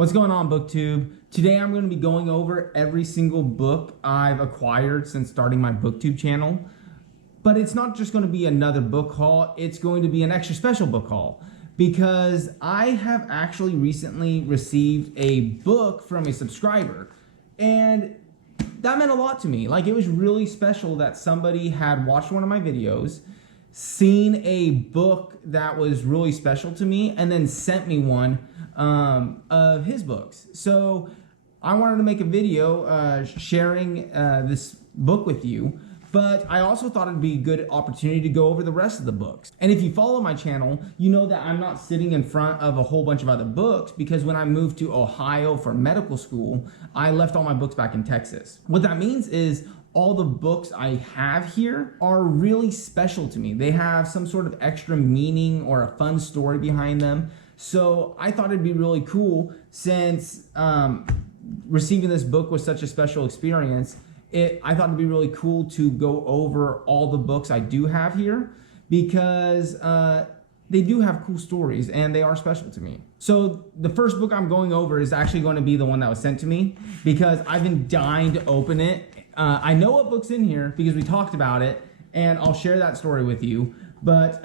What's going on, BookTube? Today I'm going to be going over every single book I've acquired since starting my BookTube channel. But it's not just going to be another book haul, it's going to be an extra special book haul. Because I have actually recently received a book from a subscriber. And that meant a lot to me. Like, it was really special that somebody had watched one of my videos, seen a book that was really special to me, and then sent me one of his books. So I wanted to make a video sharing this book with you, but I also thought it'd be a good opportunity to go over the rest of the books. And if you follow my channel, you know that I'm not sitting in front of a whole bunch of other books because when I moved to Ohio for medical school, I left all my books back in Texas. What that means is all the books I have here are really special to me. They have some sort of extra meaning or a fun story behind them. So I thought it'd be really cool, since receiving this book was such a special experience. I thought it'd be really cool to go over all the books I do have here, because they do have cool stories and they are special to me. So the first book I'm going over is actually going to be the one that was sent to me, because I've been dying to open it. I know what book's in here because we talked about it, and I'll share that story with you. But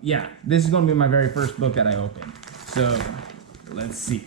yeah, this is going to be my very first book that I opened. So let's see.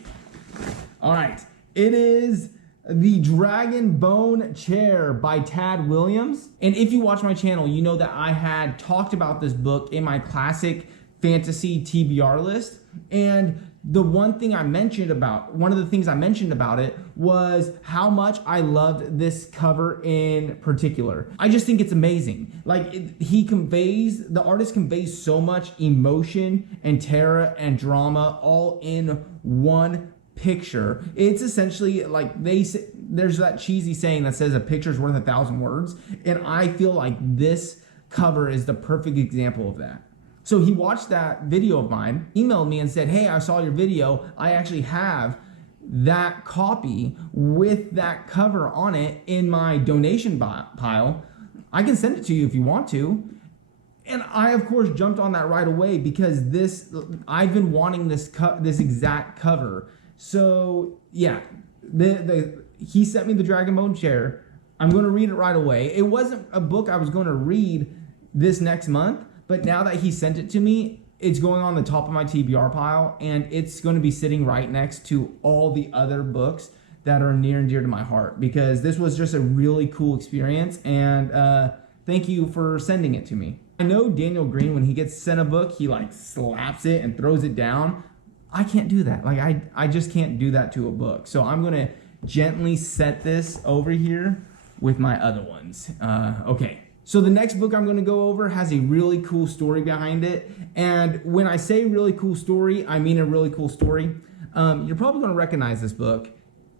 All right, it is The Dragon Bone Chair by Tad Williams. And if you watch my channel, you know that I had talked about this book in my classic fantasy TBR list. And one of the things I mentioned about it was how much I loved this cover in particular. I just think it's amazing. Like, the artist conveys so much emotion and terror and drama all in one picture. It's essentially like there's that cheesy saying that says a picture's worth 1,000 words. And I feel like this cover is the perfect example of that. So he watched that video of mine, emailed me and said, hey, I saw your video. I actually have that copy with that cover on it in my donation pile. I can send it to you if you want to. And I, of course, jumped on that right away because I've been wanting this exact cover. So yeah, he sent me The Dragon Bone Chair. I'm going to read it right away. It wasn't a book I was going to read this next month, but now that he sent it to me, it's going on the top of my TBR pile, and it's going to be sitting right next to all the other books that are near and dear to my heart, because this was just a really cool experience, and thank you for sending it to me. I know Daniel Green, when he gets sent a book, he like slaps it and throws it down. I can't do that. Like, I just can't do that to a book. So I'm going to gently set this over here with my other ones. Okay. So the next book I'm going to go over has a really cool story behind it. And when I say really cool story, I mean a really cool story. You're probably going to recognize this book.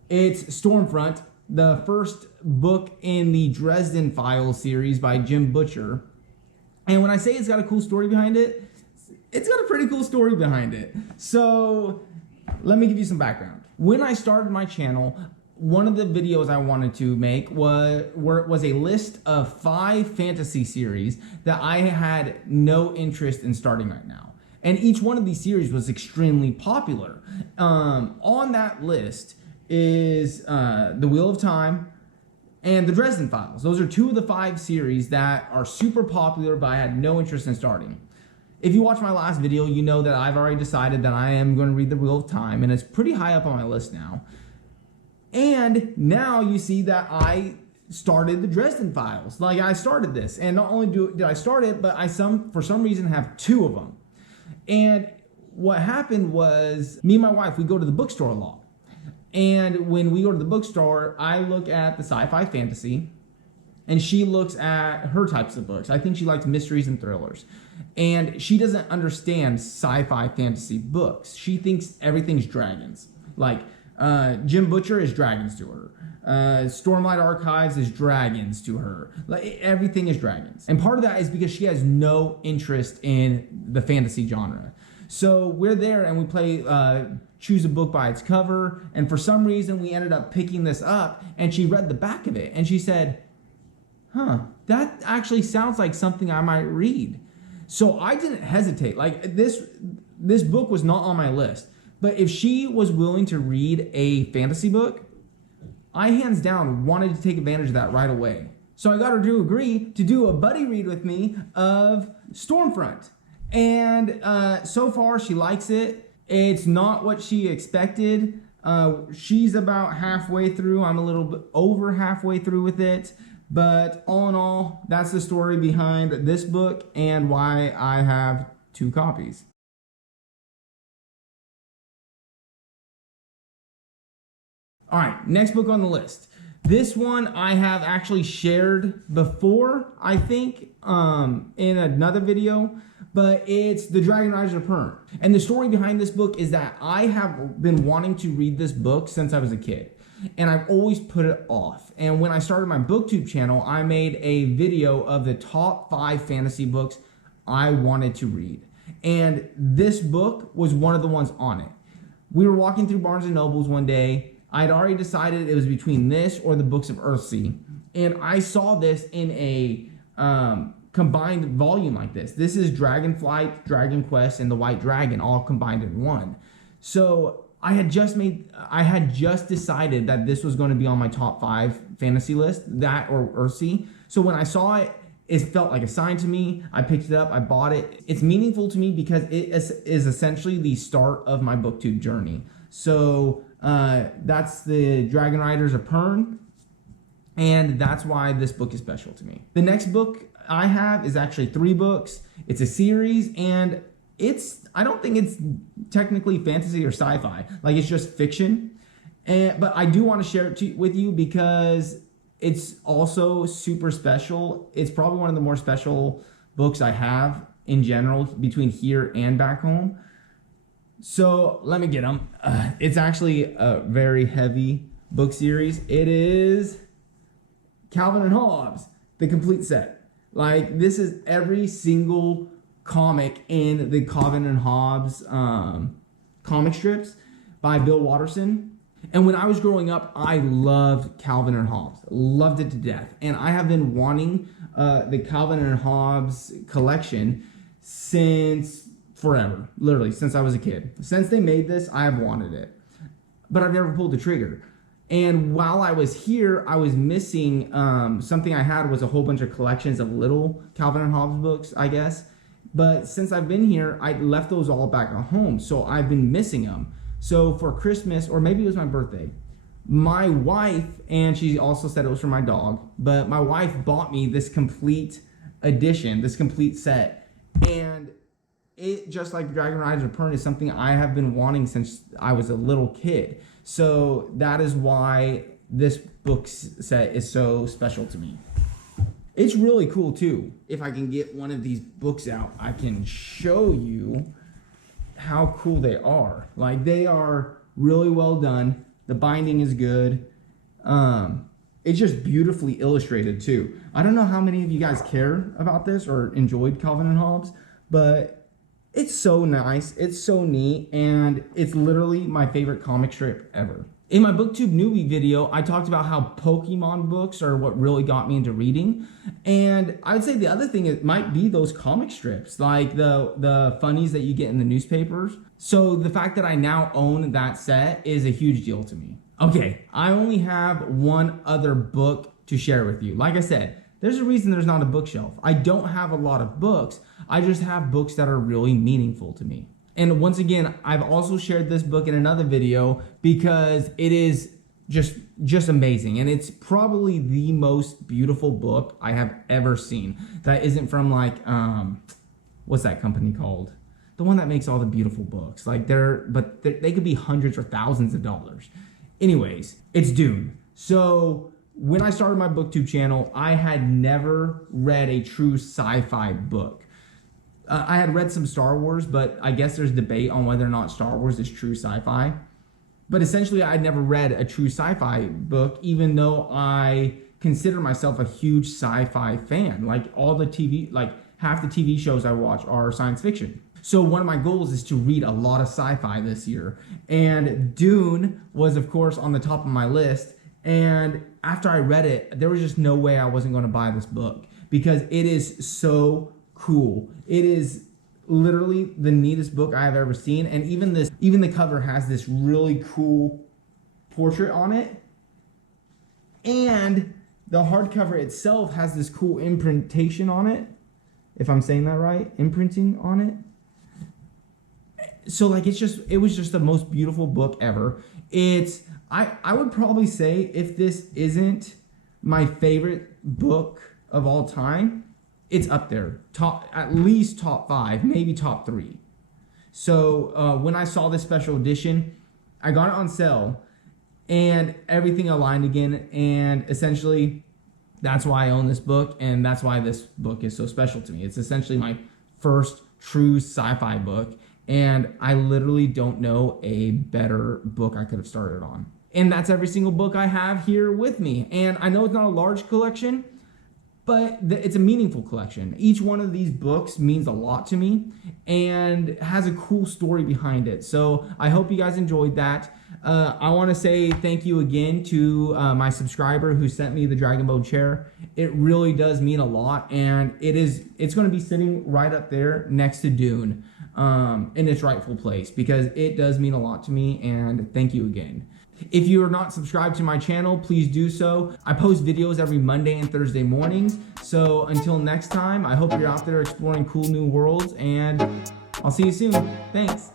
It's Stormfront, the first book in the Dresden Files series by Jim Butcher. And when I say it's got a cool story behind it, it's got a pretty cool story behind it. So let me give you some background. When I started my channel, one of the videos I wanted to make was a list of 5 fantasy series that I had no interest in starting right now. And each one of these series was extremely popular. On that list is The Wheel of Time and The Dresden Files. Those are 2 of the 5 series that are super popular, but I had no interest in starting. If you watch my last video, you know that I've already decided that I am going to read The Wheel of Time, and it's pretty high up on my list now. And now you see that I started the Dresden Files. Like, I started this, and not only did I start it, but for some reason have 2 of them. And what happened was, me and my wife, we go to the bookstore a lot. And when we go to the bookstore, I look at the sci-fi fantasy, and she looks at her types of books. I think she likes mysteries and thrillers. And she doesn't understand sci-fi fantasy books. She thinks everything's dragons. Like, Jim Butcher is dragons to her. Stormlight Archives is dragons to her. Like, everything is dragons. And part of that is because she has no interest in the fantasy genre. So we're there and we play choose a book by its cover. And for some reason, we ended up picking this up, and she read the back of it. And she said, huh, that actually sounds like something I might read. So I didn't hesitate. Like, this book was not on my list. But if she was willing to read a fantasy book, I hands down wanted to take advantage of that right away. So I got her to agree to do a buddy read with me of Stormfront. And so far she likes it. It's not what she expected. She's about halfway through. I'm a little bit over halfway through with it. But all in all, that's the story behind this book and why I have 2 copies. All right, next book on the list. This one I have actually shared before, I think, in another video, but it's The Dragon Riders of Pern. And the story behind this book is that I have been wanting to read this book since I was a kid, and I've always put it off. And when I started my BookTube channel, I made a video of the top 5 fantasy books I wanted to read. And this book was one of the ones on it. We were walking through Barnes & Nobles one day. I'd already decided it was between this or the books of Earthsea. And I saw this in a combined volume like this. This is Dragonflight, Dragon Quest, and The White Dragon all combined in one. So I had just decided that this was going to be on my top 5 fantasy list, that or Earthsea. So when I saw it, it felt like a sign to me. I picked it up, I bought it. It's meaningful to me because it is essentially the start of my BookTube journey. So that's the Dragon Riders of Pern, and that's why this book is special to me. The next book I have is actually 3 books. It's a series, and I don't think it's technically fantasy or sci-fi. Like, it's just fiction. But I do want to share it with you because it's also super special. It's probably one of the more special books I have in general between here and back home. So let me get them. It's actually a very heavy book series. It is Calvin and Hobbes, the complete set. Like, this is every single comic in the Calvin and Hobbes comic strips by Bill Watterson. And when I was growing up, I loved Calvin and Hobbes. Loved it to death. And I have been wanting the Calvin and Hobbes collection since forever. Literally, since I was a kid. Since they made this, I have wanted it. But I've never pulled the trigger. And while I was here, I was missing something I had was a whole bunch of collections of little Calvin and Hobbes books, I guess. But since I've been here, I left those all back at home. So I've been missing them. So for Christmas, or maybe it was my birthday, my wife, and she also said it was for my dog, but my wife bought me this complete edition, this complete set. And it, just like Dragon Riders of Pern, is something I have been wanting since I was a little kid. So that is why this book set is so special to me. It's really cool too. If I can get one of these books out, I can show you how cool they are. Like, they are really well done. The binding is good. It's just beautifully illustrated too. I don't know how many of you guys care about this or enjoyed Calvin and Hobbes, but it's so nice. It's so neat, and it's literally my favorite comic strip ever. In my BookTube newbie video, I talked about how Pokemon books are what really got me into reading. And I'd say the other thing, it might be those comic strips, like the funnies that you get in the newspapers. So the fact that I now own that set is a huge deal to me. Okay, I only have one other book to share with you. Like I said, there's a reason there's not a bookshelf. I don't have a lot of books. I just have books that are really meaningful to me. And once again, I've also shared this book in another video because it is just amazing. And it's probably the most beautiful book I have ever seen. That isn't from like, what's that company called? The one that makes all the beautiful books. Like they could be hundreds or thousands of dollars. Anyways, it's Dune. So when I started my BookTube channel, I had never read a true sci-fi book. I had read some Star Wars, but I guess there's debate on whether or not Star Wars is true sci-fi. But essentially, I'd never read a true sci-fi book, even though I consider myself a huge sci-fi fan. Like, all the TV, like half the TV shows I watch are science fiction. So one of my goals is to read a lot of sci-fi this year. And Dune was, of course, on the top of my list. And after I read it, there was just no way I wasn't going to buy this book because it is so cool. It is literally the neatest book I've ever seen. And even the cover has this really cool portrait on it. And the hardcover itself has this cool imprintation on it. If I'm saying that right, imprinting on it. So like it was just the most beautiful book ever. I would probably say if this isn't my favorite book of all time, it's up there. At least top 5, maybe top 3. So when I saw this special edition, I got it on sale and everything aligned again. And essentially that's why I own this book. And that's why this book is so special to me. It's essentially my first true sci-fi book. And I literally don't know a better book I could have started on. And that's every single book I have here with me. And I know it's not a large collection, but it's a meaningful collection. Each one of these books means a lot to me and has a cool story behind it. So I hope you guys enjoyed that. I want to say thank you again to my subscriber who sent me the Dragon Boat chair. It really does mean a lot, and it's going to be sitting right up there next to Dune in its rightful place because it does mean a lot to me, and thank you again. If you are not subscribed to my channel, please do so. I post videos every Monday and Thursday mornings. So until next time, I hope you're out there exploring cool new worlds, and I'll see you soon. Thanks.